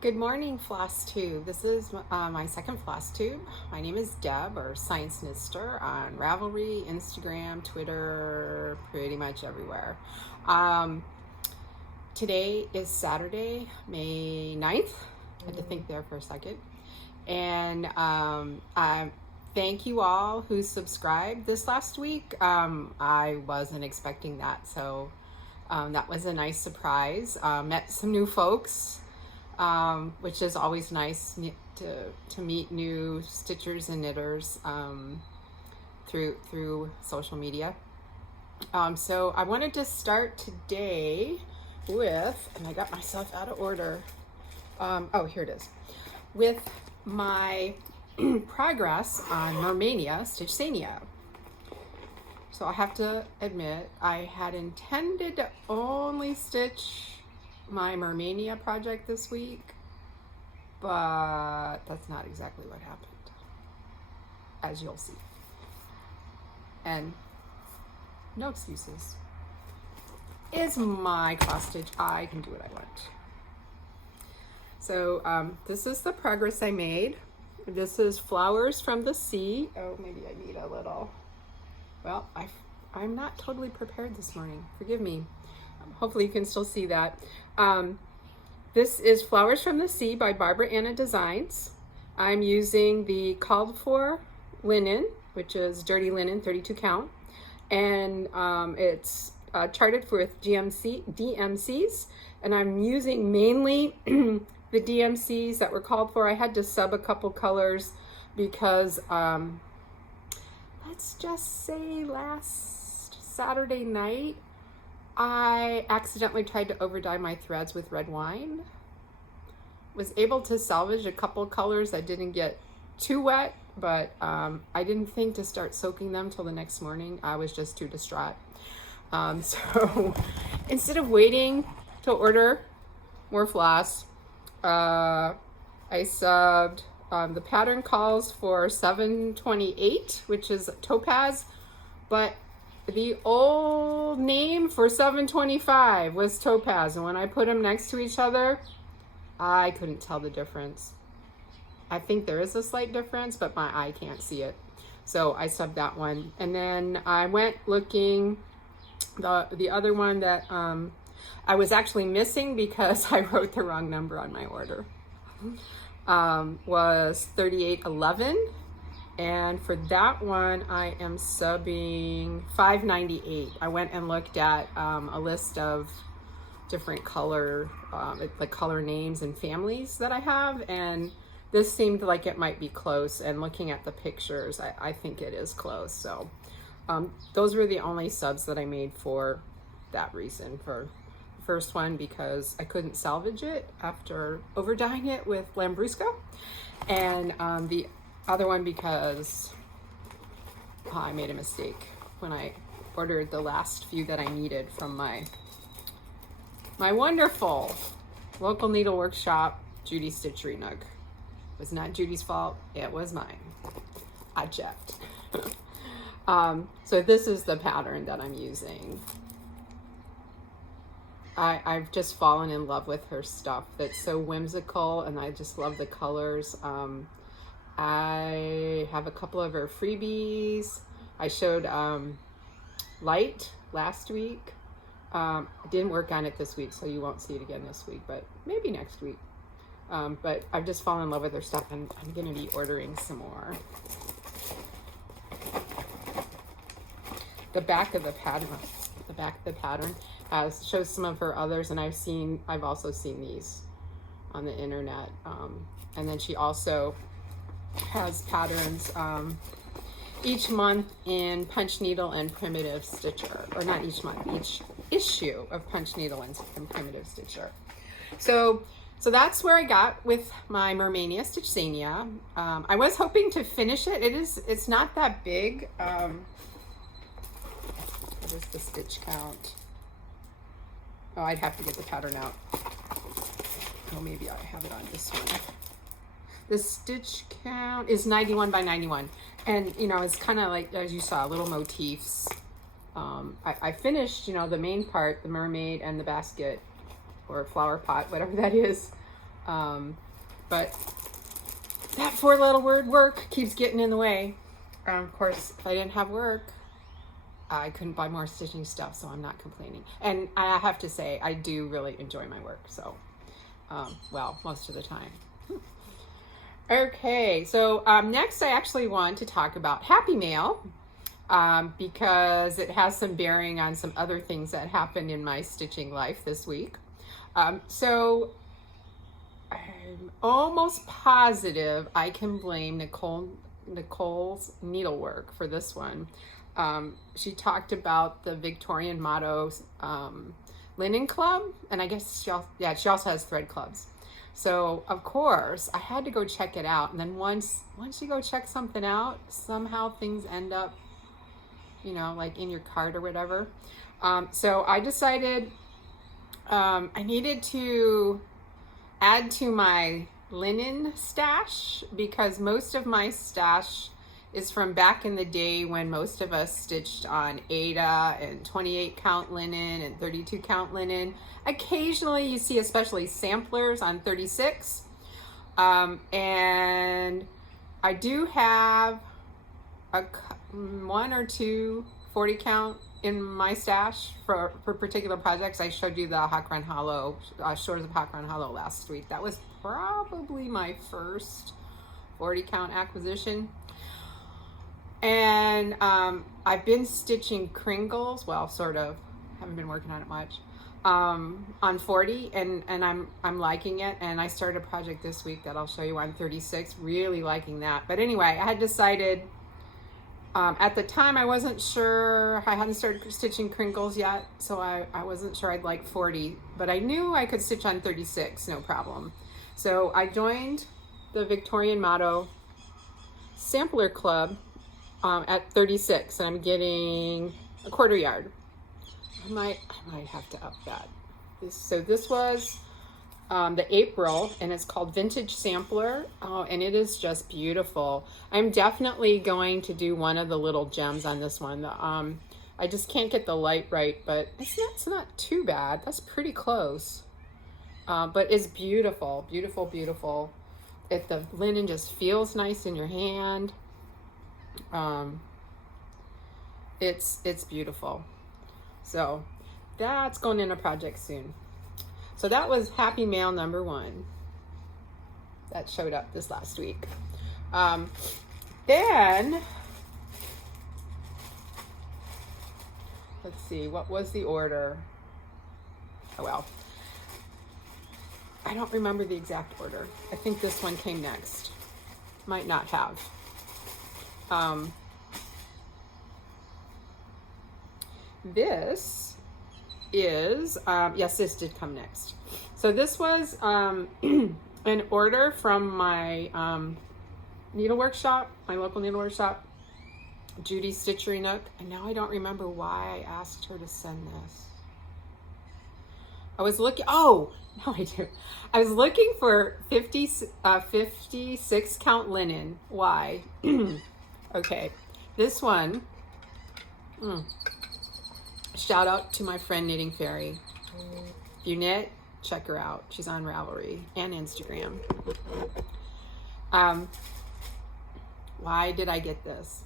Good morning, FlossTube. This is my second FlossTube. My name is Deb, or Science Nister, on Ravelry, Instagram, Twitter, pretty much everywhere. Today is Saturday, May 9th. I had to think there for a second. And thank you all who subscribed this last week. I wasn't expecting that, so that was a nice surprise. Met some new folks. Which is always nice to meet new stitchers and knitters through social media. So I wanted to start today with, and I got myself out of order. Oh, here it is. With my progress on Mer-Mania Stitch Sania. So I have to admit, I had intended to only stitch my Mer-Mania project this week, but that's not exactly what happened, as you'll see. And no excuses. It's my cross stitch. I can do what I want. So this is the progress I made. This is Flowers from the Sea. Oh, maybe I need a little. Well, I'm not totally prepared this morning. Forgive me. Hopefully you can still see that. This is Flowers from the Sea by Barbara Anna Designs. I'm using the called for linen, which is dirty linen, 32 count. And it's charted with DMCs. And I'm using mainly the DMCs that were called for. I had to sub a couple colors because, let's just say last Saturday night, I accidentally tried to over dye my threads with red wine. Was able to salvage a couple colors that didn't get too wet, but I didn't think to start soaking them till the next morning. I was just too distraught. So instead of waiting to order more floss, I subbed, the pattern calls for 728, which is topaz, but the old name for 725 was topaz, and when I put them next to each other, I couldn't tell the difference. I think there is a slight difference, but my eye can't see it. So I subbed that one. And then I went looking, the other one that I was actually missing because I wrote the wrong number on my order, was 3811. And for that one, I am subbing $5.98. I went and looked at a list of different color, the color names and families that I have, and this seemed like it might be close. And looking at the pictures, I think it is close. So those were the only subs that I made for that reason. For the first one, because I couldn't salvage it after over dyeing it with Lambrusco, and the other one because I made a mistake when I ordered the last few that I needed from my wonderful local needle workshop, Judy Stitchery Nook. It was not Judy's fault, it was mine. I checked. So this is the pattern that I'm using. I've just fallen in love with her stuff. It's so whimsical, and I just love the colors. I have a couple of her freebies. I showed Light last week. I didn't work on it this week, so you won't see it again this week, but maybe next week. But I've just fallen in love with her stuff, and I'm going to be ordering some more. The back of the pattern shows some of her others, and I've also seen these on the internet. And then she also has patterns each month in Punch Needle and Primitive Stitcher, or not each month, each issue of Punch Needle and Primitive Stitcher. So that's where I got with my Mer-Mania Stitch Sania. I was hoping to finish it. It's not that big. What is the stitch count? Oh, I'd have to get the pattern out. Oh, maybe I have it on this one. The stitch count is 91 by 91. And, you know, it's kind of like, as you saw, little motifs. I finished, you know, the main part, the mermaid and the basket or flower pot, whatever that is, But that 4-letter word work keeps getting in the way. Of course, if I didn't have work, I couldn't buy more stitching stuff, so I'm not complaining. And I have to say, I do really enjoy my work, so, well, most of the time. Okay, so next I actually want to talk about Happy Mail, because it has some bearing on some other things that happened in my stitching life this week. So I'm almost positive I can blame Nicole's needlework for this one. She talked about the Victorian motto linen club, and I guess she also has thread clubs. So of course I had to go check it out, and then once you go check something out, somehow things end up, you know, like in your cart or whatever. So I decided I needed to add to my linen stash, because most of my stash is from back in the day when most of us stitched on Ada and 28 count linen and 32 count linen. Occasionally you see especially samplers on 36. And I do have one or two 40 count in my stash for particular projects. I showed you the Hawk Run Hollow, Shores of Hawk Run Hollow last week. That was probably my first 40 count acquisition. And I've been stitching Kringles, well, sort of, haven't been working on it much, on 40, and I'm liking it. And I started a project this week that I'll show you on 36, really liking that. But anyway, I had decided, at the time I wasn't sure, I hadn't started stitching Kringles yet, so I wasn't sure I'd like 40, but I knew I could stitch on 36, no problem. So I joined the Victorian motto sampler club at 36, and I'm getting a 1/4 yard. I might have to up that. So this was the April, and it's called Vintage Sampler. Oh, and it is just beautiful. I'm definitely going to do one of the little gems on this one. I just can't get the light right, but it's not too bad. That's pretty close. But it's beautiful, beautiful, beautiful. The linen just feels nice in your hand. It's beautiful. So that's going in a project soon. So that was Happy Mail number 1 that showed up this last week. Then let's see, what was the order? Oh well, I don't remember the exact order. I think this one came next. Might not have. This is, yes, this did come next. So this was an order from my needlework shop, my local needlework shop, Judy Stitchery Nook. And now I don't remember why I asked her to send this. I was looking, oh, no I do. I was looking for 56 count linen. Why? Okay, this one, shout out to my friend Knitting Fairy. If you knit, check her out. She's on Ravelry and Instagram. Why did I get this?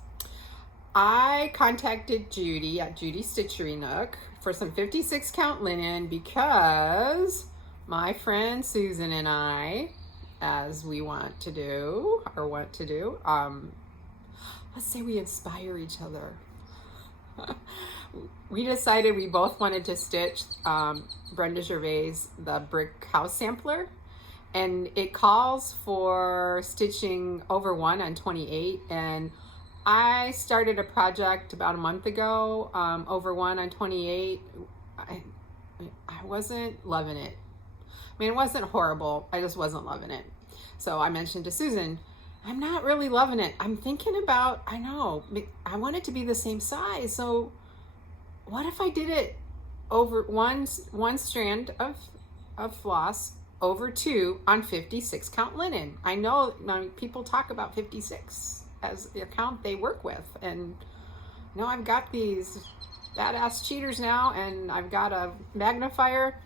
I contacted Judy at Judy Stitchery Nook for some 56 count linen because my friend Susan and I, as we want to do, let's say we inspire each other. We decided we both wanted to stitch Brenda Gervais' The Brick House Sampler, and it calls for stitching over 1 on 28, and I started a project about a month ago, over 1 on 28. I wasn't loving it. I mean, it wasn't horrible, I just wasn't loving it. So I mentioned to Susan, I'm not really loving it. I'm thinking about, I know, I want it to be the same size, so what if I did it over one strand of floss over 2 on 56 count linen? I know people talk about 56 as the count they work with, and now I've got these badass cheaters now, and I've got a magnifier.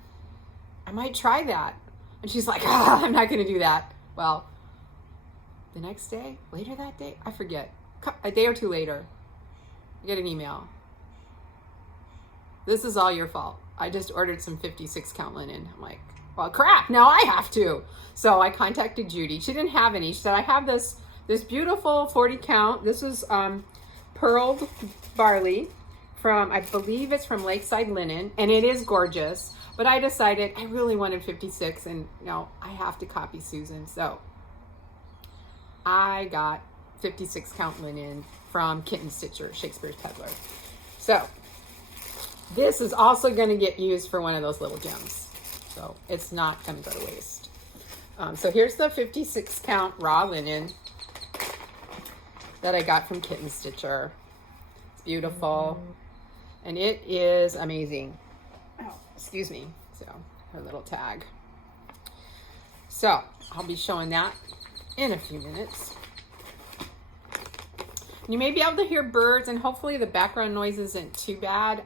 I might try that. And she's like, I'm not going to do that. Well, the next day, later that day, I forget, a day or two later, I get an email. This is all your fault. I just ordered some 56 count linen. I'm like, well, crap, now I have to. So I contacted Judy. She didn't have any. She said, I have this beautiful 40 count. This is Pearled Barley from, I believe it's from Lakeside Linen, and it is gorgeous. But I decided I really wanted 56, and I have to copy Susan. So I got 56 count linen from Kitten Stitcher, Shakespeare's Peddler. So this is also going to get used for one of those little gems. So it's not going to go to waste. So here's the 56 count raw linen that I got from Kitten Stitcher. It's beautiful. And it is amazing. Oh, excuse me. So her little tag. So I'll be showing that in a few minutes. You may be able to hear birds, and hopefully the background noise isn't too bad.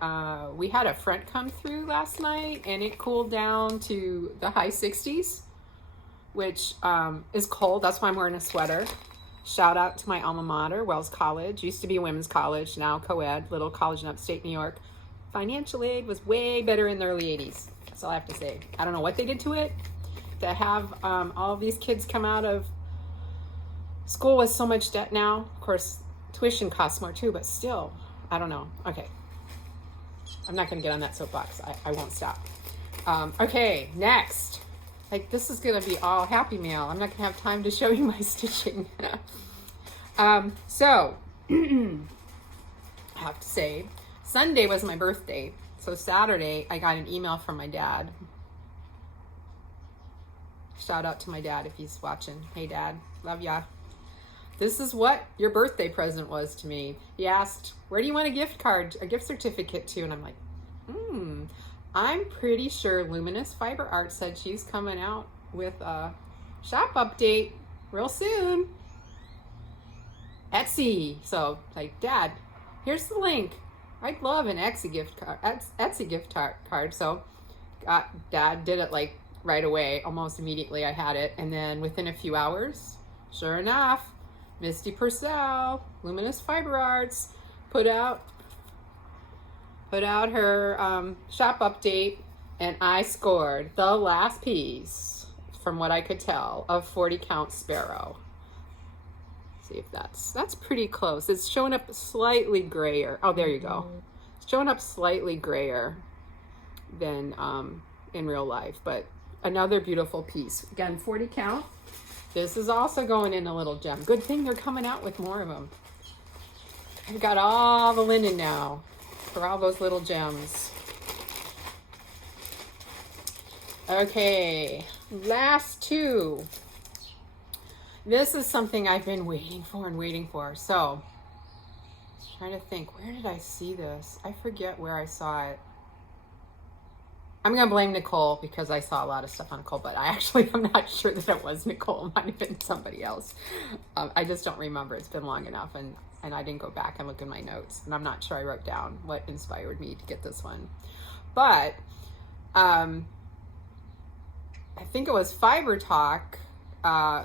We had a front come through last night, and it cooled down to the high 60s, which is cold. That's why I'm wearing a sweater. Shout out to my alma mater, Wells College. Used to be a women's college, now co-ed, little college in upstate New York. Financial aid was way better in the early 80s. That's all I have to say. I don't know what they did to it to have all of these kids come out of school with so much debt now. Of course, tuition costs more too, but still, I don't know. Okay. I'm not going to get on that soapbox. I won't stop. Okay, next. Like, this is going to be all happy mail. I'm not going to have time to show you my stitching. So, I have to say, Sunday was my birthday. So Saturday, I got an email from my dad. Shout out to my dad if he's watching. Hey, Dad. Love ya. This is what your birthday present was to me. He asked, where do you want a gift card, a gift certificate to? And I'm like, I'm pretty sure Luminous Fiber Arts said she's coming out with a shop update real soon. Etsy. So, like, Dad, here's the link. I'd love an Etsy gift card. So, Dad did it like right away, almost immediately. I had it, and then within a few hours, sure enough, Misty Pursel, Luminous Fiber Arts, put out her shop update, and I scored the last piece, from what I could tell, of 40 count Sparrow. See if that's pretty close. It's showing up slightly grayer. Oh, there you go. It's showing up slightly grayer than in real life, but another beautiful piece. Again, 40 count. This is also going in a little gem. Good thing they're coming out with more of them. I've got all the linen now for all those little gems. Okay, last two. This is something I've been waiting for. So, trying to think, where did I see this? I forget where I saw it. I'm going to blame Nicole because I saw a lot of stuff on Nicole, but I'm not sure that it was Nicole. It might have been somebody else. I just don't remember. It's been long enough, and I didn't go back and look in my notes, and I'm not sure I wrote down what inspired me to get this one. But I think it was Fiber Talk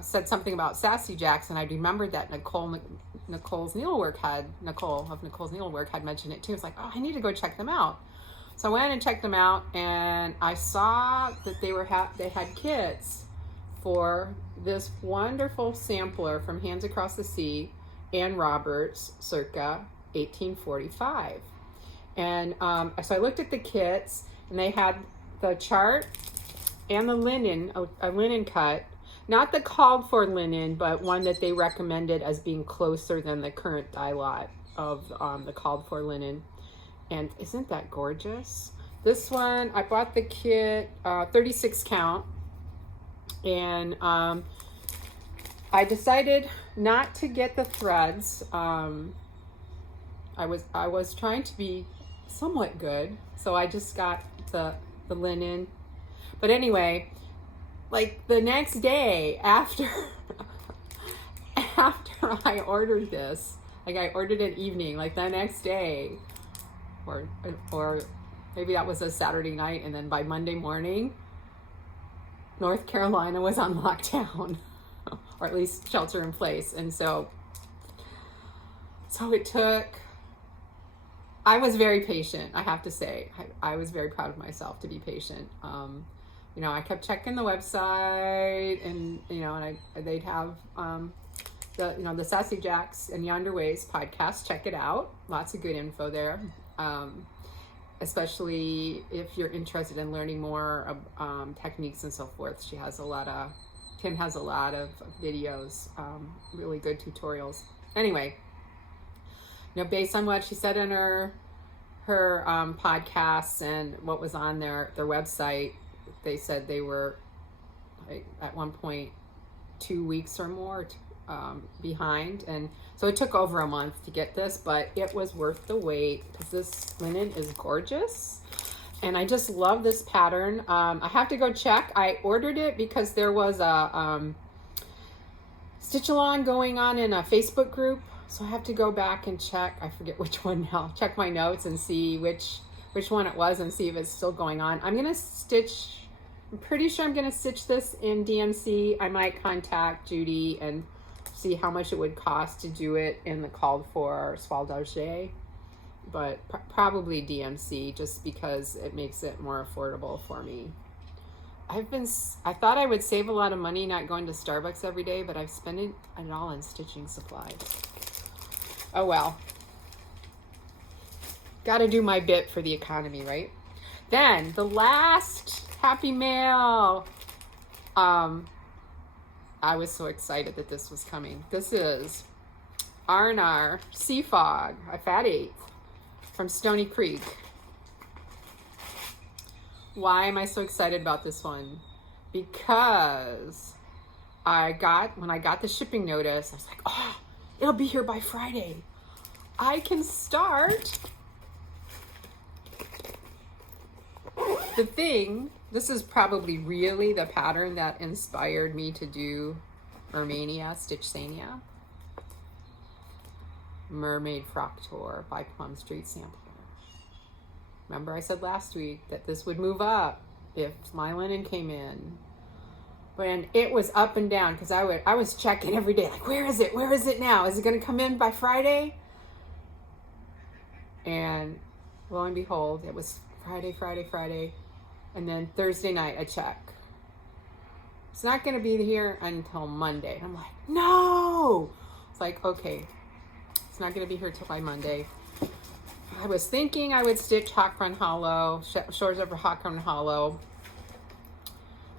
said something about Sassy Jacks, and I remembered that Nicole of Nicole's Needlework had mentioned it too. It's like, oh, I need to go check them out. So I went and checked them out, and I saw that they had kits for this wonderful sampler from Hands Across the Sea, Ann Roberts, circa 1845. And so I looked at the kits, and they had the chart and the linen, a linen cut, not the called for linen, but one that they recommended as being closer than the current dye lot of the called for linen. And isn't that gorgeous? This one, I bought the kit 36 count, and I decided not to get the threads. I was trying to be somewhat good, so I just got the linen. But anyway, like the next day after I ordered this, like I ordered it evening, like the next day, or maybe that was a Saturday night, and then by Monday morning, North Carolina was on lockdown, or at least shelter in place. And so it took, I was very patient, I have to say. I was very proud of myself to be patient. You know, I kept checking the website, and, you know, and they'd have the Sassy Jacks and Yonder Ways podcast. Check it out. Lots of good info there. Especially if you're interested in learning more techniques and so forth. Kim has a lot of videos, really good tutorials. Anyway, you know, based on what she said in her podcasts and what was on their website, they said they were, like, at one point 2 weeks or more behind, and so it took over a month to get this, but it was worth the wait because this linen is gorgeous, and I just love this pattern. I have to go check. I ordered it because there was a stitch-along going on in a Facebook group, so I have to go back and check. I forget which one now. Check my notes and see which one it was and see if it's still going on. I'm pretty sure I'm gonna stitch this in DMC. I might contact Judy and see how much it would cost to do it in the called for Soie d'Argent, but probably DMC, just because it makes it more affordable for me. I thought I would save a lot of money not going to Starbucks every day, but I've spent it all on stitching supplies. Oh well. Gotta do my bit for the economy, right? Then the last Happy Mail. I was so excited that this was coming. This is R&R Sea Fog, a fat 1/8 from Stoney Creek. Why am I so excited about this one? Because when I got the shipping notice, I was like, oh, it'll be here by Friday. I can start the thing. This is probably really the pattern that inspired me to do Mer-Mania, Stitch Sania. Mermaid Fracked by Plum Street Sampler. Remember I said last week that this would move up if my linen came in. When it was up and down, because I was checking every day, like, where is it? Where is it now? Is it going to come in by Friday? And lo and behold, it was Friday. And then Thursday night, I check. It's not going to be here until Monday. I'm like, no! It's like, okay, it's not going to be here till by Monday. I was thinking I would stitch Hawk Run Hollow, Shores Over Hawk Run Hollow,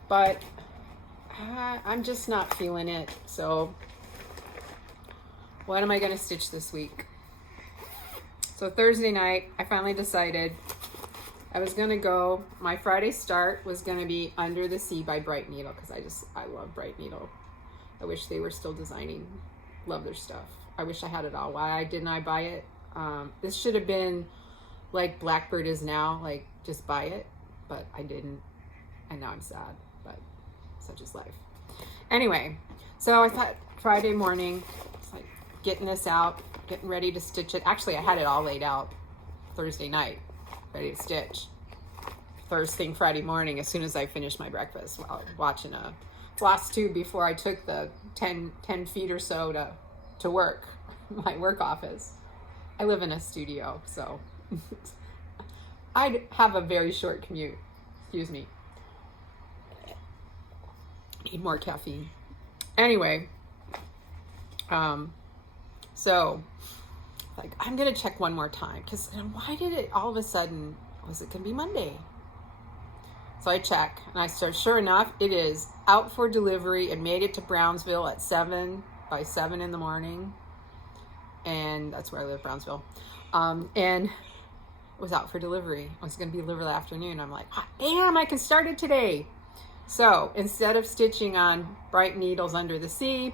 but I'm just not feeling it. So what am I going to stitch this week? So Thursday night, I finally decided I was going to go, my Friday start was going to be Under the Sea by Bright Needle, because I love Bright Needle. I wish they were still designing. Love their stuff. I wish I had it all. Why didn't I buy it? This should have been like Blackbird is now, like just buy it, but I didn't, and now I'm sad, but such is life. Anyway, so I thought Friday morning, it's like getting this out, getting ready to stitch it. Actually, I had it all laid out Thursday night, ready to stitch. First thing Friday morning, as soon as I finished my breakfast, while watching a FlossTube before I took the 10 feet or so to work, my work office. I live in a studio, so I'd have a very short commute. Excuse me. Need more caffeine. Anyway, so like I'm gonna check one more time, because why did it all of a sudden, was it gonna be Monday? So I check and I start, sure enough, it is out for delivery. It made it to Brownsville at 7 in the morning. And that's where I live, Brownsville. And it was out for delivery. It was going to be delivered that afternoon. I'm like, damn, I can start it today. So instead of stitching on Bright Needles Under the Sea,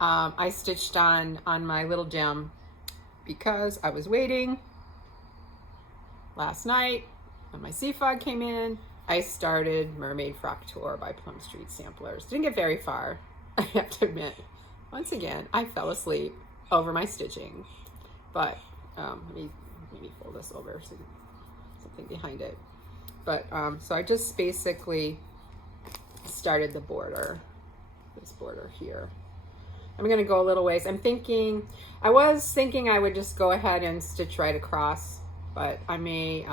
I stitched on my little gem, because I was waiting. Last night, when my sea fog came in, I started Mermaid Fracked by Plum Street Samplers. Didn't get very far, I have to admit. Once again, I fell asleep over my stitching, but let me fold this over so something behind it. But so I just basically started the border, this border here. I'm gonna go a little ways. I was thinking I would just go ahead and stitch right across, but I may,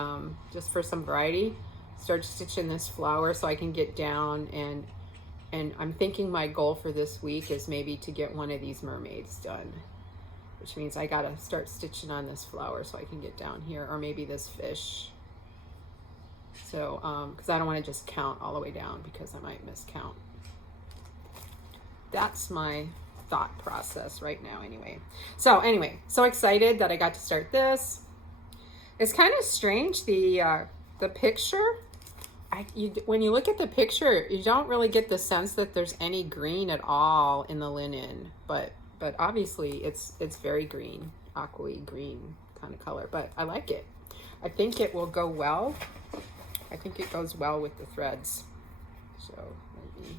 just for some variety, start stitching this flower so I can get down, and I'm thinking my goal for this week is maybe to get one of these mermaids done, which means I gotta start stitching on this flower so I can get down here, or maybe this fish. So, because I don't want to just count all the way down because I might miscount. That's my thought process right now anyway. So excited that I got to start this. It's kind of strange, the picture. When you look at the picture, you don't really get the sense that there's any green at all in the linen, but obviously it's very green, aqua-y green kind of color, but I like it. I think it will go well. I think it goes well with the threads. So let me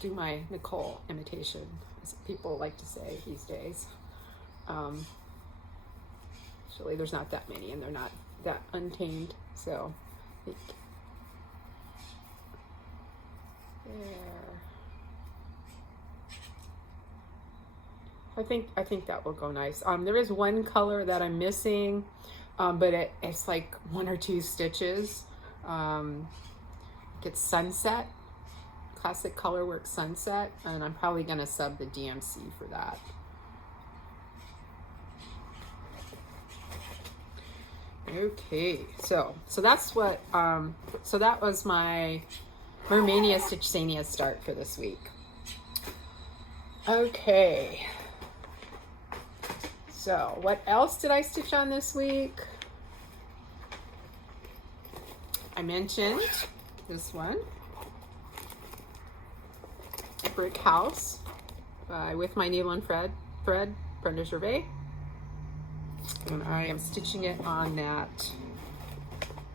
do my Nicole imitation, as people like to say these days. Actually, there's not that many, and they're not that untamed. So there. I think that will go nice. There is one color that I'm missing, but it's like 1 or 2 stitches. It's Sunset, Classic Colorworks Sunset, and I'm probably gonna sub the DMC for that. Okay, so that's what so that was my Mer-Mania Stitch Sania start for this week. Okay, so what else did I stitch on this week? I mentioned this one, Brick House with my needle and thread, Brenda Gervais. And I am stitching it on that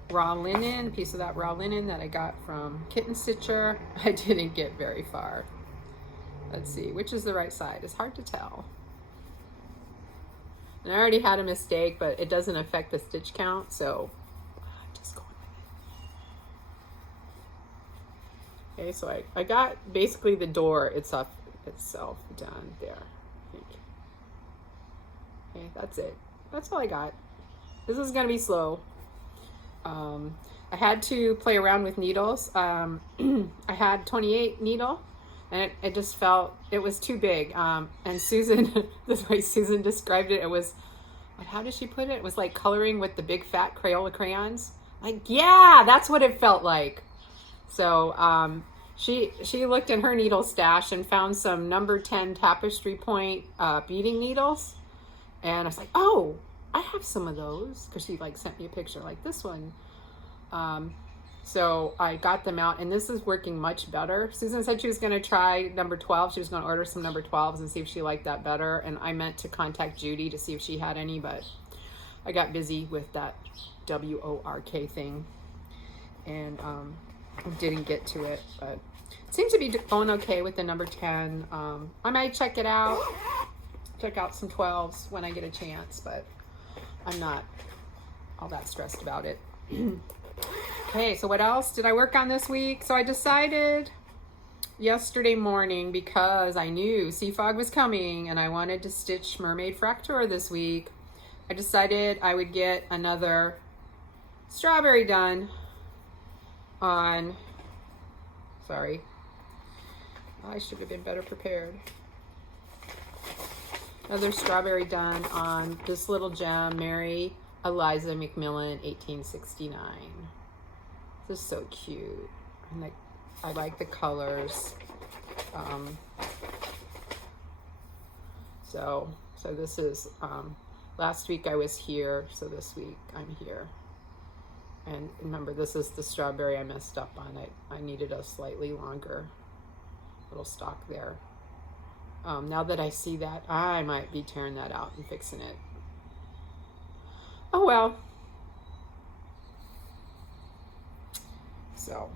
raw linen, a piece of that raw linen that I got from Kitten Stitcher. I didn't get very far. Let's see, which is the right side? It's hard to tell. And I already had a mistake, but it doesn't affect the stitch count, so just go. Okay, so I got basically the door itself done there. I think. Okay, that's it. That's all I got. This is gonna be slow. I had to play around with needles. I had 28 needle, and it just felt it was too big. And Susan, the way Susan described it, it was, how did she put it? It was like coloring with the big fat Crayola crayons. Like, yeah, that's what it felt like. So she looked in her needle stash and found some number 10 tapestry point beading needles. And I was like, oh, I have some of those, because she like sent me a picture like this one. So I got them out, and this is working much better. Susan said she was going to try number 12. She was going to order some number 12s and see if she liked that better. And I meant to contact Judy to see if she had any, but I got busy with that WORK thing, and didn't get to it. But it seems to be going okay with the number 10. I might check it out. Check out some 12s when I get a chance, but I'm not all that stressed about it. Okay, so what else did I work on this week? So I decided yesterday morning, because I knew sea fog was coming and I wanted to stitch Mermaid Fracked this week, I decided I would get another strawberry done on, sorry, I should have been better prepared. Another strawberry done on this little gem, Mary Eliza McMillan, 1869. This is so cute. And I like the colors. So this is, last week I was here, so this week I'm here. And remember, this is the strawberry I messed up on it. I needed a slightly longer little stalk there. Now that I see that, I might be tearing that out and fixing it. Oh well. So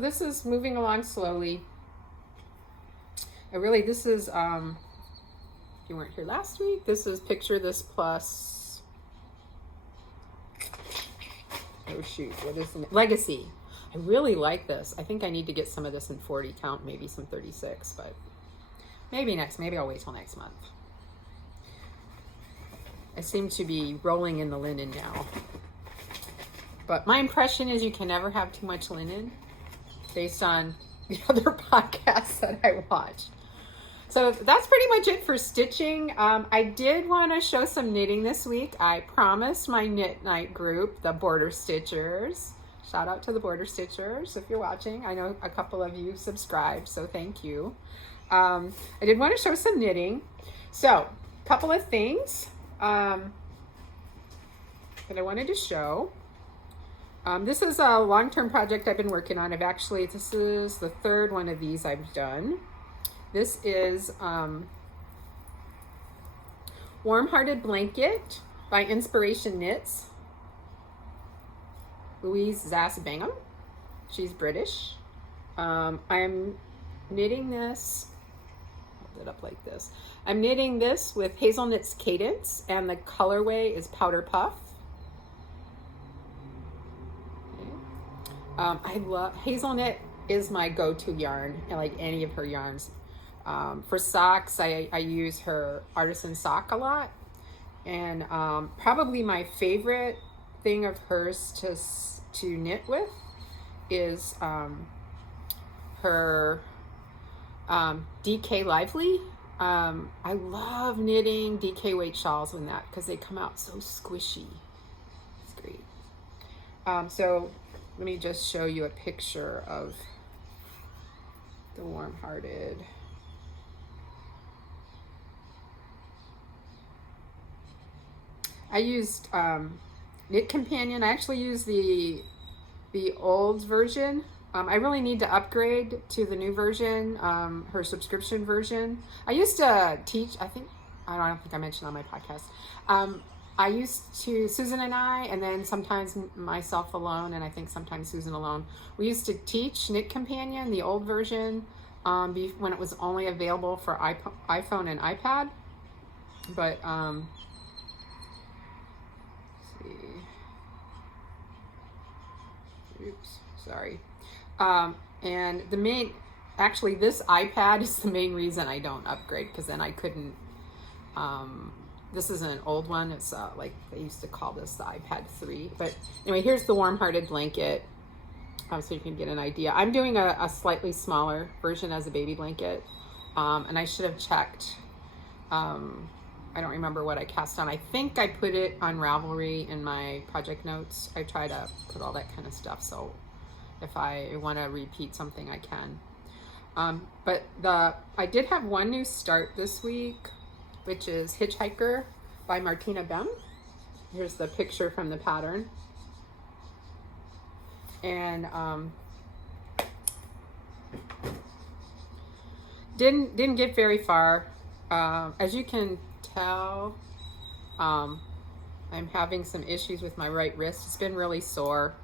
this is moving along slowly. This is, if you weren't here last week, this is Picture This Plus Oh shoot, what is it? Legacy. I really like this. I think I need to get some of this in 40 count, maybe some 36, but maybe I'll wait till next month. I seem to be rolling in the linen now. But my impression is you can never have too much linen based on the other podcasts that I watched. So that's pretty much it for stitching. I did want to show some knitting this week. I promised my knit night group, the Border Stitchers. Shout out to the Border Stitchers if you're watching. I know a couple of you subscribed, so thank you. I did want to show some knitting. So a couple of things that I wanted to show. This is a long-term project I've been working on. This is the third one of these I've done. This is Warm-Hearted Blanket by Inspiration Knits. Louise Zass-Bingham. She's British. I'm knitting this, hold it up like this. I'm knitting this with Hazelnut's Cadence, and the colorway is Powder Puff. I love Hazelnut is my go-to yarn, and like any of her yarns. For socks, I use her Artisan Sock a lot, and probably my favorite thing of hers to knit with is her DK Lively. I love knitting DK weight shawls in that because they come out so squishy. It's great. So let me just show you a picture of the Warm-Hearted. I used Knit Companion. I actually used the old version. I really need to upgrade to the new version, her subscription version. I used to teach, I don't think I mentioned on my podcast. I used to, Susan and I, and then sometimes myself alone, and I think sometimes Susan alone, we used to teach Knit Companion, the old version, when it was only available for iPhone and iPad. But, let's see. Oops, sorry. And actually this iPad is the main reason I don't upgrade, because then I couldn't, this is an old one. It's like they used to call this the iPad 3. But anyway, here's the Warm-Hearted Blanket, so you can get an idea. I'm doing a slightly smaller version as a baby blanket, and I should have checked. I don't remember what I cast on. I think I put it on Ravelry in my project notes. I try to put all that kind of stuff, so if I want to repeat something, I can. But I did have one new start this week, which is Hitchhiker by Martina Bem. Here's the picture from the pattern. And didn't get very far. As you can tell, I'm having some issues with my right wrist. It's been really sore.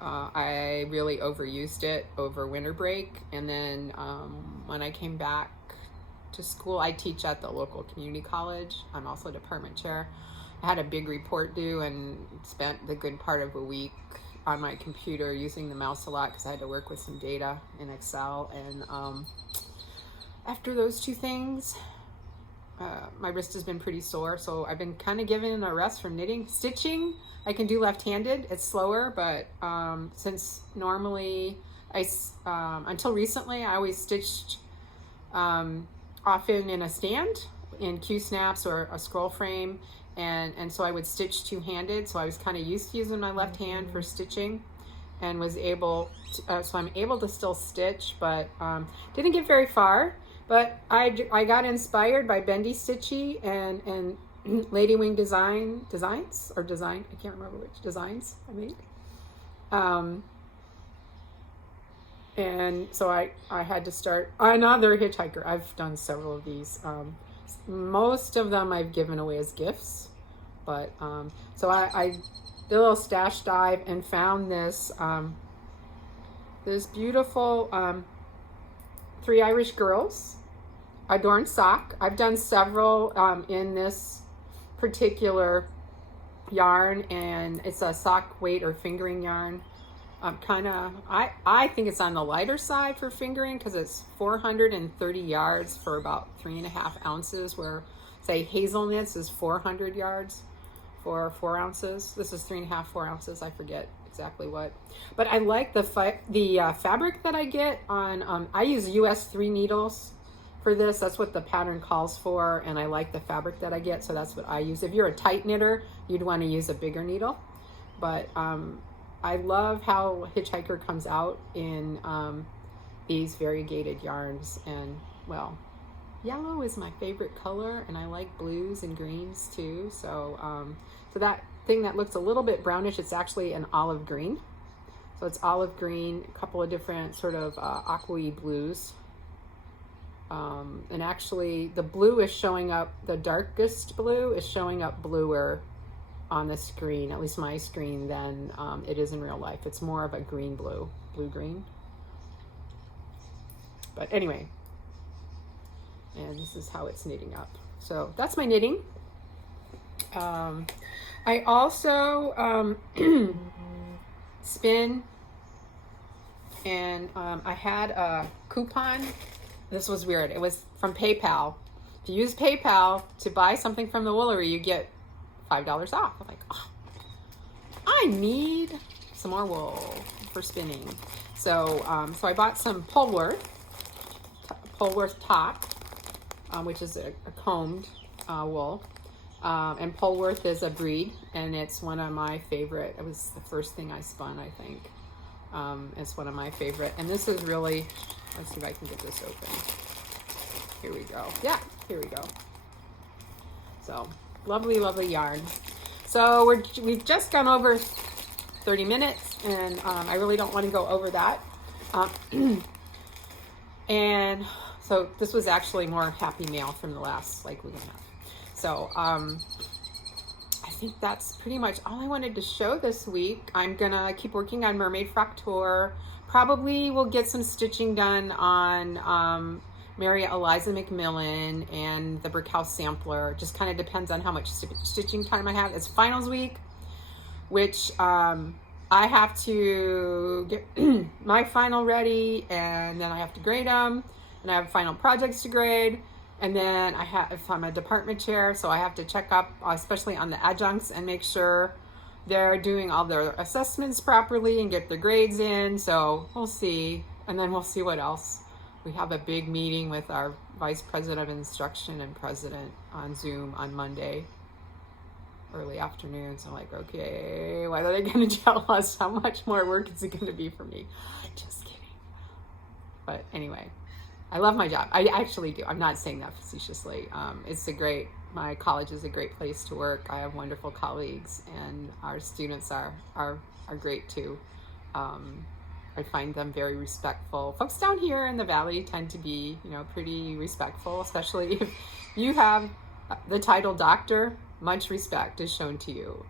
I really overused it over winter break, and then when I came back to school, I teach at the local community college. I'm also department chair. I had a big report due and spent the good part of a week on my computer using the mouse a lot because I had to work with some data in Excel. And after those two things, my wrist has been pretty sore, so I've been kind of giving it a rest from knitting. Stitching, I can do left-handed. It's slower, but since normally until recently, I always stitched often in a stand, in Q-snaps or a scroll frame, and so I would stitch two-handed, so I was kind of used to using my left hand for stitching, and was able to, so I'm able to still stitch, but didn't get very far. But I got inspired by Bendy Stitchy and Lady Wing Designs, I can't remember which designs I made. And so I had to start another Hitchhiker. I've done several of these. Most of them I've given away as gifts, but so I did a little stash dive and found this this beautiful Three Irish Girls adorned sock. I've done several in this particular yarn, and it's a sock weight or fingering yarn. I think it's on the lighter side for fingering because it's 430 yards for about 3.5 ounces, where say Hazelnuts is 400 yards for 4 ounces. This is 3.5, 4 ounces. I forget exactly what, but I like the fabric that I get on. I use US 3 needles for this. That's what the pattern calls for, and I like the fabric that I get, so that's what I use. If you're a tight knitter, you'd want to use a bigger needle, but I love how Hitchhiker comes out in these variegated yarns, and well, yellow is my favorite color, and I like blues and greens too. So so that thing that looks a little bit brownish, it's actually an olive green. So it's olive green, a couple of different sort of aqua-y blues. And actually the blue is showing up, the darkest blue is showing up bluer on the screen, at least my screen, than it is in real life. It's more of a green blue, blue-green. But anyway, and this is how it's knitting up. So that's my knitting. I also spin, and I had a coupon. This was weird. It was from PayPal. If you use PayPal to buy something from the Woolery, you get $5 off. I'm like, oh, I need some more wool for spinning. So so I bought some Polworth top, which is a combed wool. And Polworth is a breed, and it's one of my favorite. It was the first thing I spun, I think. It's one of my favorite. And this is really, let's see if I can get this open. Here we go. Yeah, here we go. So lovely, lovely yarn. So we've just gone over 30 minutes, and I really don't want to go over that. And so this was actually more happy mail from the last week and a half. So I think that's pretty much all I wanted to show this week. I'm gonna keep working on Mermaid Fracked. Probably we'll get some stitching done on Mary Eliza McMillan and the Brick House Sampler. Just kind of depends on how much stitching time I have. It's finals week, which I have to get my final ready, and then I have to grade them, and I have final projects to grade. And then if I'm a department chair, so I have to check up, especially on the adjuncts, and make sure they're doing all their assessments properly and get their grades in. So we'll see. And then we'll see what else. We have a big meeting with our Vice President of Instruction and President on Zoom on Monday, early afternoon. So I'm like, okay, what are they going to tell us? How much more work is it going to be for me? Just kidding. But anyway. I love my job. I actually do. I'm not saying that facetiously. My college is a great place to work. I have wonderful colleagues, and our students are great too. I find them very respectful. Folks down here in the valley tend to be, pretty respectful, especially if you have the title doctor. Much respect is shown to you.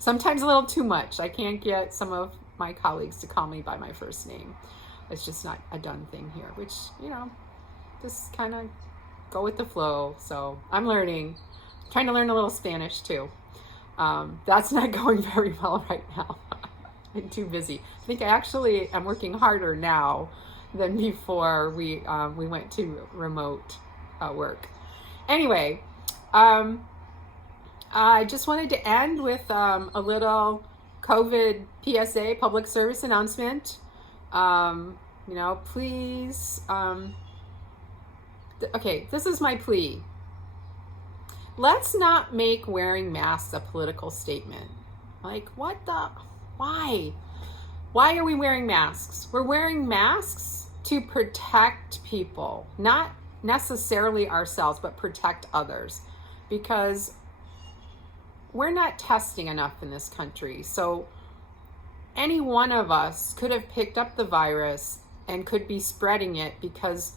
Sometimes a little too much. I can't get some of my colleagues to call me by my first name. It's just not a done thing here, which, just kind of go with the flow. So I'm trying to learn a little Spanish too. That's not going very well right now. I'm too busy. I think I actually am working harder now than before we went to remote work. Anyway, I just wanted to end with a little COVID PSA, public service announcement. Please, okay, this is my plea. Let's not make wearing masks a political statement. Why? Why are we wearing masks? We're wearing masks to protect people, not necessarily ourselves, but protect others, because we're not testing enough in this country. So any one of us could have picked up the virus and could be spreading it because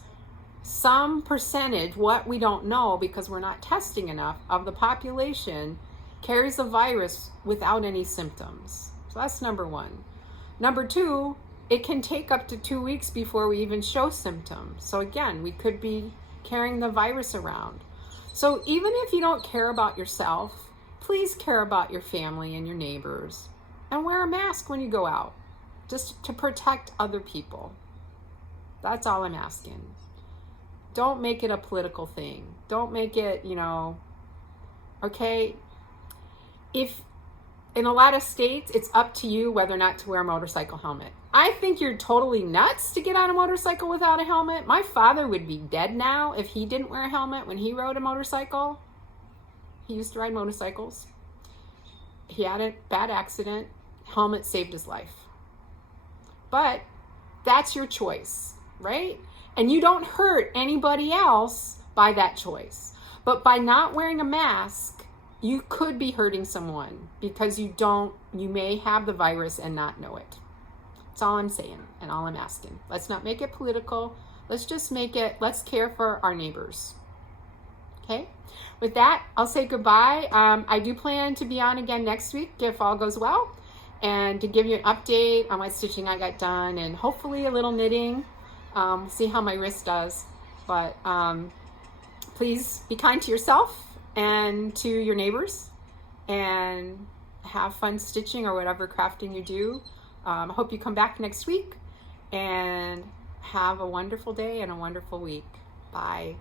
some percentage, what we don't know because we're not testing enough, of the population carries the virus without any symptoms. So that's number one. Number two, it can take up to 2 weeks before we even show symptoms. So again, we could be carrying the virus around. So even if you don't care about yourself, please care about your family and your neighbors and wear a mask when you go out, just to protect other people. That's all I'm asking. Don't make it a political thing. Don't make it, you know, okay? If in a lot of states, it's up to you whether or not to wear a motorcycle helmet. I think you're totally nuts to get on a motorcycle without a helmet. My father would be dead now if he didn't wear a helmet when he rode a motorcycle. He used to ride motorcycles. He had a bad accident. Helmet saved his life. But that's your choice, right? And you don't hurt anybody else by that choice. But by not wearing a mask, you could be hurting someone because you may have the virus and not know it. That's all I'm saying and all I'm asking. Let's not make it political. Let's just make it, let's care for our neighbors. Okay? With that, I'll say goodbye. I do plan to be on again next week if all goes well, and to give you an update on what stitching I got done and hopefully a little knitting. See how my wrist does. But please be kind to yourself and to your neighbors, and have fun stitching or whatever crafting you do. I hope you come back next week, and have a wonderful day and a wonderful week. Bye.